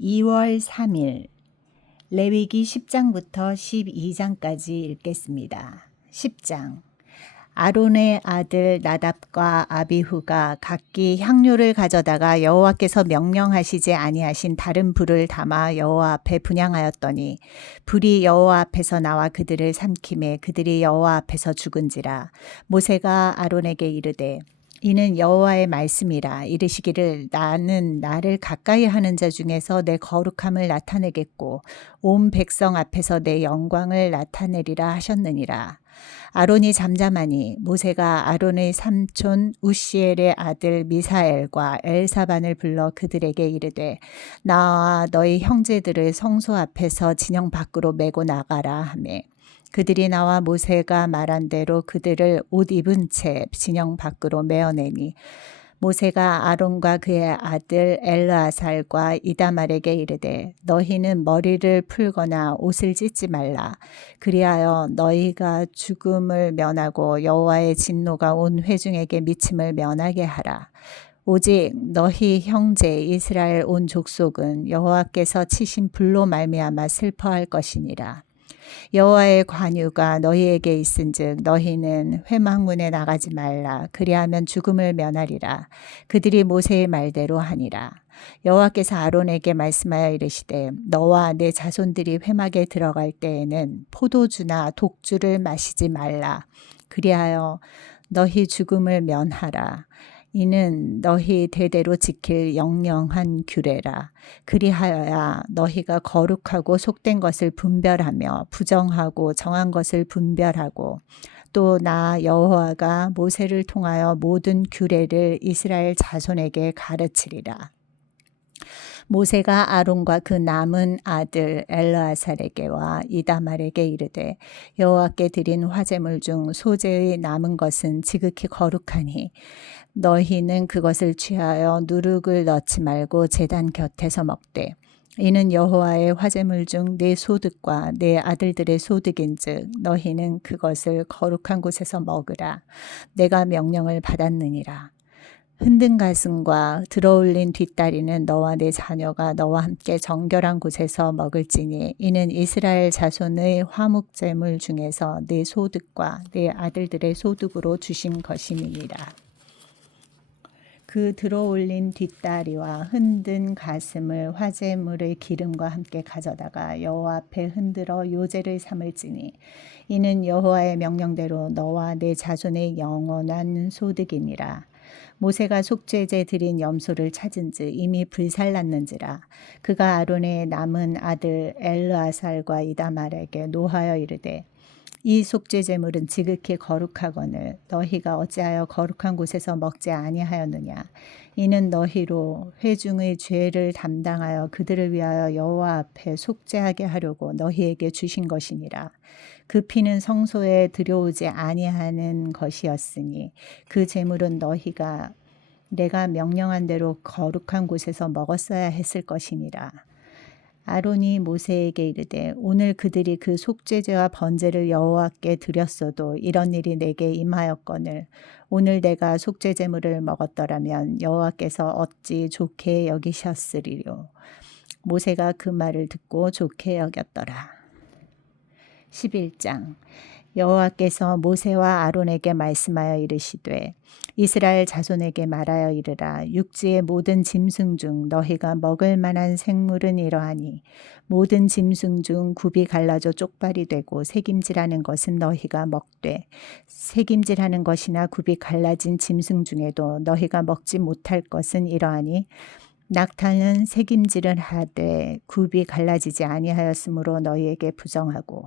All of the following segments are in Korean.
2월 3일 레위기 10장부터 12장까지 읽겠습니다. 10장 아론의 아들 나답과 아비후가 각기 향료를 가져다가 여호와께서 명령하시지 아니하신 다른 불을 담아 여호와 앞에 분양하였더니 불이 여호와 앞에서 나와 그들을 삼킴에 그들이 여호와 앞에서 죽은지라 모세가 아론에게 이르되 이는 여호와의 말씀이라 이르시기를 나는 나를 가까이 하는 자 중에서 내 거룩함을 나타내겠고 온 백성 앞에서 내 영광을 나타내리라 하셨느니라. 아론이 잠잠하니 모세가 아론의 삼촌 우시엘의 아들 미사엘과 엘사반을 불러 그들에게 이르되 나와 너희 형제들을 성소 앞에서 진영 밖으로 메고 나가라 하매 그들이 나와 모세가 말한 대로 그들을 옷 입은 채 진영 밖으로 메어내니 모세가 아론과 그의 아들 엘르아살과 이다말에게 이르되 너희는 머리를 풀거나 옷을 찢지 말라. 그리하여 너희가 죽음을 면하고 여호와의 진노가 온 회중에게 미침을 면하게 하라. 오직 너희 형제 이스라엘 온 족속은 여호와께서 치신 불로 말미암아 슬퍼할 것이니라 여호와의 관유가 너희에게 있은즉 너희는 회망문에 나가지 말라. 그리하면 죽음을 면하리라. 그들이 모세의 말대로 하니라. 여호와께서 아론에게 말씀하여 이르시되 너와 내 자손들이 회막에 들어갈 때에는 포도주나 독주를 마시지 말라. 그리하여 너희 죽음을 면하라 이는 너희 대대로 지킬 영영한 규례라. 그리하여야 너희가 거룩하고 속된 것을 분별하며 부정하고 정한 것을 분별하고 또 나 여호와가 모세를 통하여 모든 규례를 이스라엘 자손에게 가르치리라. 모세가 아론과 그 남은 아들 엘르아살에게와 이다말에게 이르되 여호와께 드린 화제물 중 소재의 남은 것은 지극히 거룩하니 너희는 그것을 취하여 누룩을 넣지 말고 제단 곁에서 먹되 이는 여호와의 화제물 중 내 소득과 내 아들들의 소득인즉 너희는 그것을 거룩한 곳에서 먹으라. 내가 명령을 받았느니라 흔든 가슴과 들어올린 뒷다리는 너와 내 자녀가 너와 함께 정결한 곳에서 먹을지니 이는 이스라엘 자손의 화목제물 중에서 내 소득과 내 아들들의 소득으로 주신 것임이니라. 그 들어올린 뒷다리와 흔든 가슴을 화제물의 기름과 함께 가져다가 여호와 앞에 흔들어 요제를 삼을지니 이는 여호와의 명령대로 너와 내 자손의 영원한 소득이니라. 모세가 속죄제 드린 염소를 찾은즉 이미 불살랐는지라. 그가 아론의 남은 아들 엘르아살과 이다말에게 노하여 이르되 이 속죄 제물은 지극히 거룩하거늘 너희가 어찌하여 거룩한 곳에서 먹지 아니하였느냐? 이는 너희로 회중의 죄를 담당하여 그들을 위하여 여호와 앞에 속죄하게 하려고 너희에게 주신 것이니라 그 피는 성소에 들여오지 아니하는 것이었으니 그 제물은 너희가 내가 명령한 대로 거룩한 곳에서 먹었어야 했을 것이니라. 아론이 모세에게 이르되 오늘 그들이 그 속죄제와 번제를 여호와께 드렸어도 이런 일이 내게 임하였거늘 오늘 내가 속죄 제물을 먹었더라면 여호와께서 어찌 좋게 여기셨으리요? 모세가 그 말을 듣고 좋게 여겼더라 11장. 여호와께서 모세와 아론에게 말씀하여 이르시되 이스라엘 자손에게 말하여 이르라. 육지의 모든 짐승 중 너희가 먹을 만한 생물은 이러하니 모든 짐승 중 굽이 갈라져 쪽발이 되고 새김질하는 것은 너희가 먹되 새김질하는 것이나 굽이 갈라진 짐승 중에도 너희가 먹지 못할 것은 이러하니 낙타는 새김질을 하되 굽이 갈라지지 아니하였으므로 너희에게 부정하고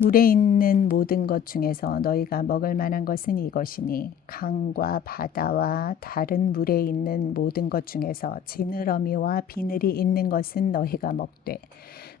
물에 있는 모든 것 중에서 너희가 먹을 만한 것은 이것이니 강과 바다와 다른 물에 있는 모든 것 중에서 지느러미와 비늘이 있는 것은 너희가 먹되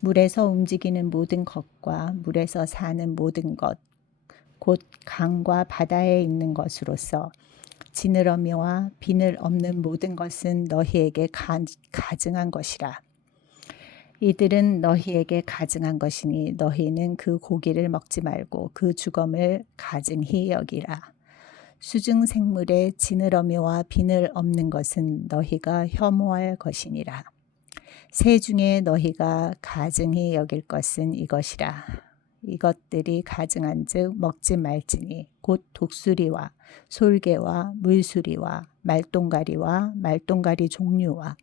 물에서 움직이는 모든 것과 물에서 사는 모든 것 곧 강과 바다에 있는 것으로서 지느러미와 비늘 없는 모든 것은 너희에게 가, 가증한 것이라. 이들은 너희에게 가증한 것이니 너희는 그 고기를 먹지 말고 그 주검을 가증히 여기라. 수중 생물에 지느러미와 비늘 없는 것은 너희가 혐오할 것이니라. 새 중에 너희가 가증히 여길 것은 이것이라. 이것들이 가증한즉 먹지 말지니 곧 독수리와 솔개와 물수리와 말똥가리와 말똥가리 종류와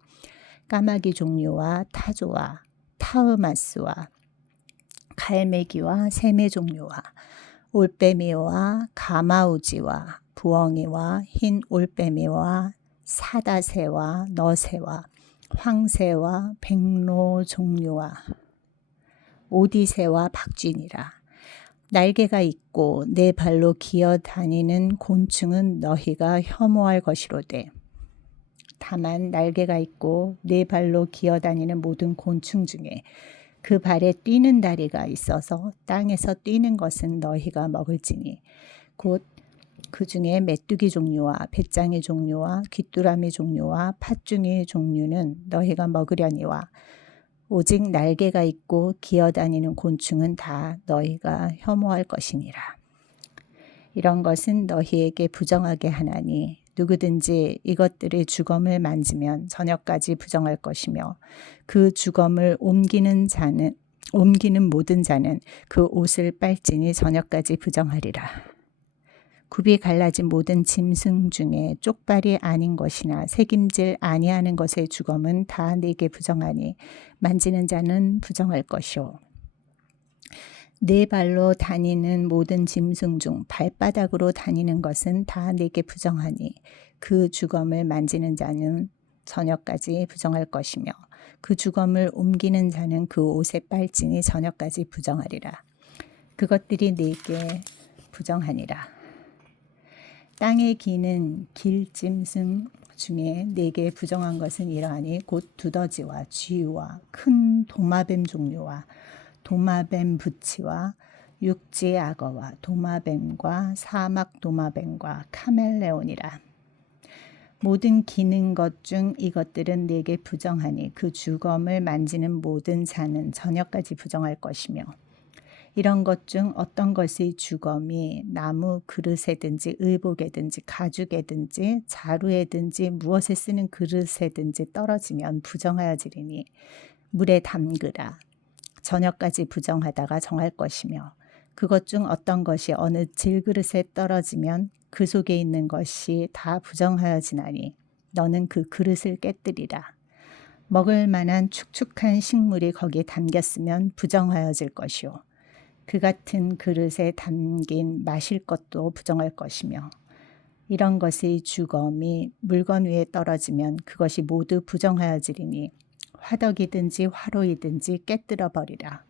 까마귀 종류와 타조와 타흐마스와 갈매기와 새매 종류와 올빼미와 가마우지와 부엉이와 흰 올빼미와 사다새와 너새와 황새와 백로 종류와 오디새와 박쥐니라. 날개가 있고 내 발로 기어 다니는 곤충은 너희가 혐오할 것이로되 다만 날개가 있고 네 발로 기어 다니는 모든 곤충 중에 그 발에 뛰는 다리가 있어서 땅에서 뛰는 것은 너희가 먹을지니 곧 그 중에 메뚜기 종류와 배짱이 종류와 귀뚜라미 종류와 팥중이 종류는 너희가 먹으려니와 오직 날개가 있고 기어다니는 곤충은 다 너희가 혐오할 것이니라. 이런 것은 너희에게 부정하게 하나니 누구든지 이것들의 주검을 만지면 저녁까지 부정할 것이며 그 주검을 옮기는 자는 옮기는 모든 자는 그 옷을 빨지니 저녁까지 부정하리라. 굽이 갈라진 모든 짐승 중에 쪽발이 아닌 것이나 새김질 아니하는 것의 주검은 다 네게 부정하니 만지는 자는 부정할 것이요. 네 발로 다니는 모든 짐승 중 발바닥으로 다니는 것은 다 네게 부정하니 그 주검을 만지는 자는 저녁까지 부정할 것이며 그 주검을 옮기는 자는 그 옷에 빨지니 저녁까지 부정하리라. 그것들이 네게 부정하니라. 땅의 기는 길짐승 중에 네게 부정한 것은 이러하니 곧 두더지와 쥐와 큰 도마뱀 종류와 도마뱀 부치와 육지 악어와 도마뱀과 사막 도마뱀과 카멜레온이라. 모든 기는 것 중 이것들은 네게 부정하니 그 주검을 만지는 모든 자는 저녁까지 부정할 것이며 이런 것 중 어떤 것의 주검이 나무 그릇에든지 의복에든지 가죽에든지 자루에든지 무엇에 쓰는 그릇에든지 떨어지면 부정하여지리니 물에 담그라. 저녁까지 부정하다가 정할 것이며 그것 중 어떤 것이 어느 질그릇에 떨어지면 그 속에 있는 것이 다 부정하여지나니 너는 그 그릇을 깨뜨리라. 먹을 만한 축축한 식물이 거기에 담겼으면 부정하여질 것이요. 그 같은 그릇에 담긴 마실 것도 부정할 것이며 이런 것의 주검이 물건 위에 떨어지면 그것이 모두 부정하여지리니 화덕이든지 화로이든지 깨뜨려 버리라.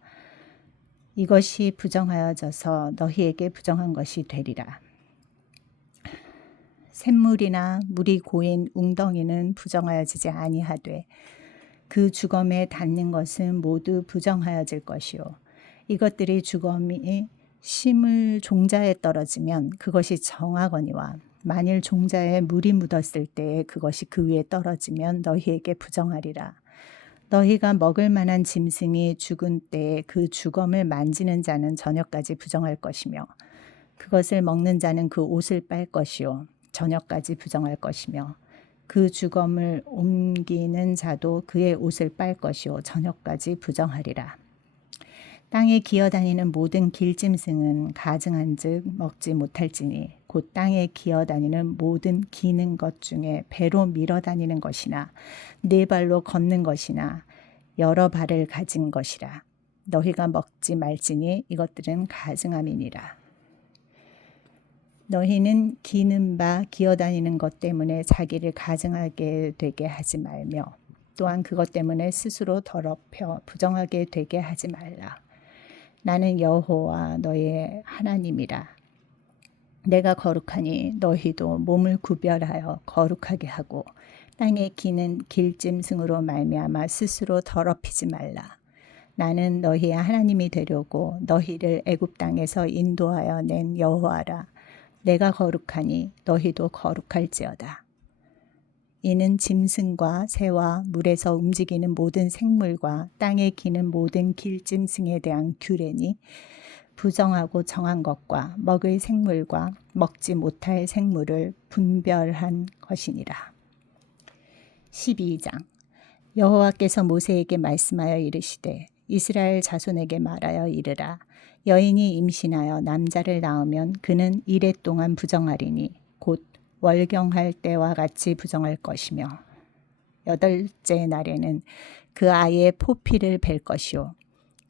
이것이 부정하여져서 너희에게 부정한 것이 되리라. 샘물이나 물이 고인 웅덩이는 부정하여지지 아니하되 그 주검에 닿는 것은 모두 부정하여질 것이요 이것들이 주검이 심을 종자에 떨어지면 그것이 정하거니와 만일 종자에 물이 묻었을 때에 그것이 그 위에 떨어지면 너희에게 부정하리라. 너희가 먹을 만한 짐승이 죽은 때에 그 주검을 만지는 자는 저녁까지 부정할 것이며 그것을 먹는 자는 그 옷을 빨 것이요 저녁까지 부정할 것이며 그 주검을 옮기는 자도 그의 옷을 빨 것이요 저녁까지 부정하리라. 땅에 기어다니는 모든 길짐승은 가증한즉 먹지 못할지니 곧 땅에 기어다니는 모든 기는 것 중에 배로 밀어다니는 것이나 네 발로 걷는 것이나 여러 발을 가진 것이라 너희가 먹지 말지니 이것들은 가증함이니라 너희는 기는 바 기어다니는 것 때문에 자기를 가증하게 되게 하지 말며 또한 그것 때문에 스스로 더럽혀 부정하게 되게 하지 말라. 나는 여호와 너의 하나님이라. 내가 거룩하니 너희도 몸을 구별하여 거룩하게 하고 땅에 기는 길짐승으로 말미암아 스스로 더럽히지 말라. 나는 너희의 하나님이 되려고 너희를 애굽 땅에서 인도하여 낸 여호와라. 내가 거룩하니 너희도 거룩할지어다. 이는 짐승과 새와 물에서 움직이는 모든 생물과 땅에 기는 모든 길짐승에 대한 규례니 부정하고 정한 것과 먹을 생물과 먹지 못할 생물을 분별한 것이니라. 12장. 여호와께서 모세에게 말씀하여 이르시되 이스라엘 자손에게 말하여 이르라. 여인이 임신하여 남자를 낳으면 그는 이래 동안 부정하리니 곧 월경할 때와 같이 부정할 것이며 여덟째 날에는 그 아이의 포피를 벨 것이요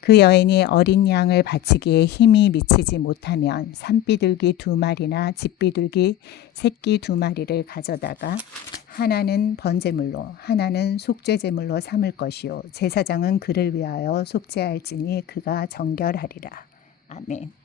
그 여인이 어린 양을 바치기에 힘이 미치지 못하면 산비둘기 두 마리나 집비둘기 새끼 두 마리를 가져다가 하나는 번제물로 하나는 속죄제물로 삼을 것이요 제사장은 그를 위하여 속죄할지니 그가 정결하리라 아멘.